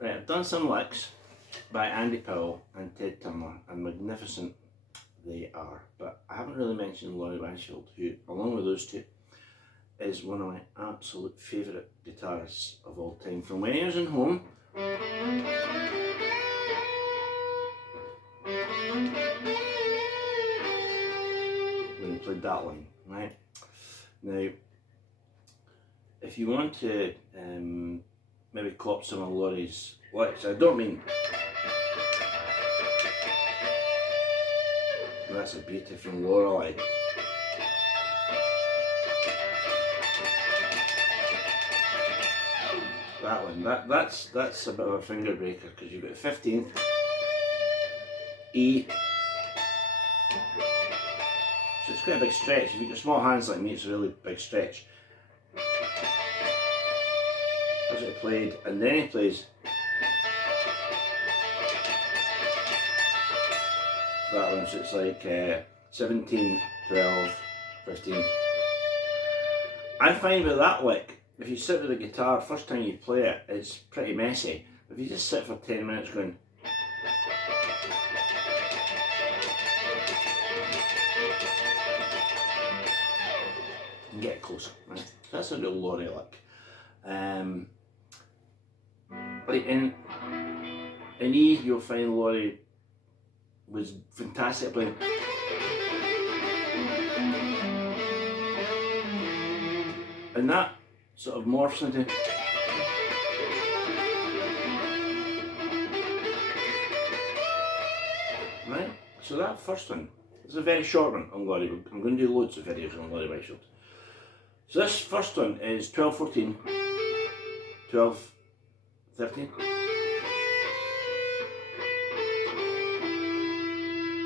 Right, I've done some licks by Andy Powell and Ted Turner, and magnificent they are. But I haven't really mentioned Laurie Wishbone, who, along with those two, is one of my absolute favourite guitarists of all time. From when he was in Home, when he played that line, right? Now, if you want to maybe cop some of Laurie's licks, I don't mean that's a beauty from Lorelei. That one, that's a bit of a finger breaker, because you've got 15th, E, so it's quite a big stretch. If you've got small hands like me, it's a really big stretch. That's what he played, and then he plays that one, so it's like 17, 12, 15. I find with that lick, if you sit with the guitar, first time you play it, it's pretty messy. If you just sit for 10 minutes going, and get closer, right? That's a real Laurie lick. Like in E, you'll find Laurie was fantastic at playing. And that sort of morphs into right. So that first one is a very short one on Laurie. I'm going to do loads of videos on Laurie Wishbone. So this first one is 12, 14, 12, 13.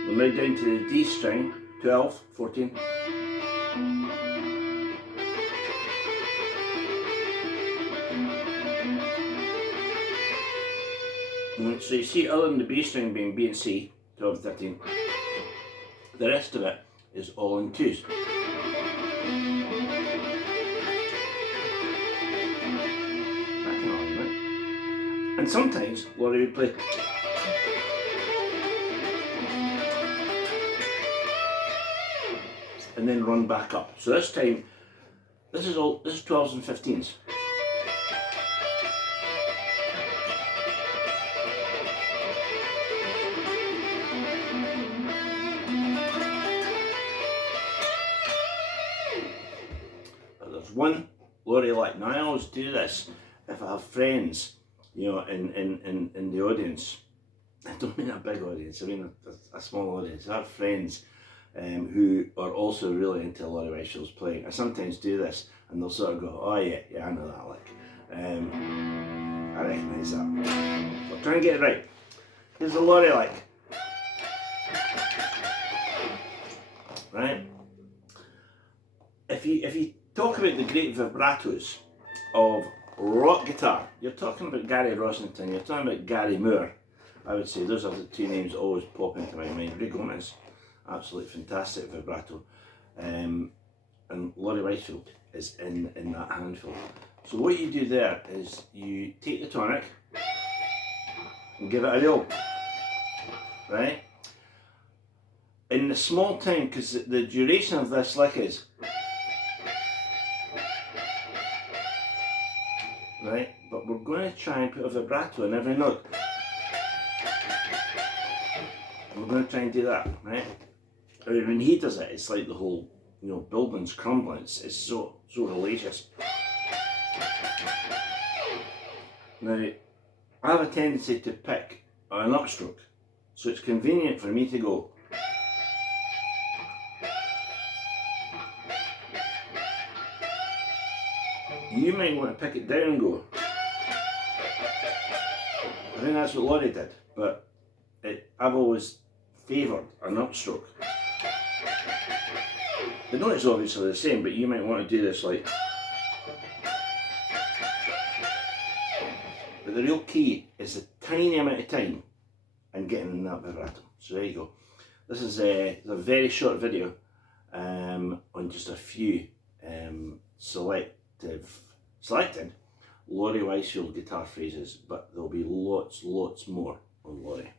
We're now down to the D string, 12, 14. So you see, other than the B string being B and C, 12 and 13, the rest of it is all in twos. And sometimes Laurie would play and then run back up. So this time, this is 12s and 15s. But there's one Laurie lick. Now I always do this if I have friends, you know, in the audience. I don't mean a big audience, I mean a small audience. I have friends who are also really into Laurie Wishbone's playing. I sometimes do this and they'll sort of go, oh yeah, I know that lick. I recognise that. So I'll try and get it right. Here's the Laurie lick. Right? If you talk about the great vibratos of rock guitar, you're talking about Gary Rossington, you're talking about Gary Moore. I would say those are the two names that always pop into my mind. Ray Gomez, absolutely fantastic vibrato, and Laurie Wishbone is in that handful. So what you do there is you take the tonic and give it a roll, right? In the small time, because the duration of this lick is right, but we're going to try and put a vibrato in every note. We're going to try and do that, right? I mean, when he does it, it's like the whole, you know, building's crumbling. It's so hellacious. Now, I have a tendency to pick an upstroke, so it's convenient for me to go. You might want to pick it down and go. I think that's what Laurie did, but I've always favoured an upstroke. The notes are obviously the same, but you might want to do this like. But the real key is the tiny amount of time and getting in that vibrato. So there you go. This is a very short video on just a few selected Laurie Wishbone guitar phrases, but there'll be loads. lots more on Laurie.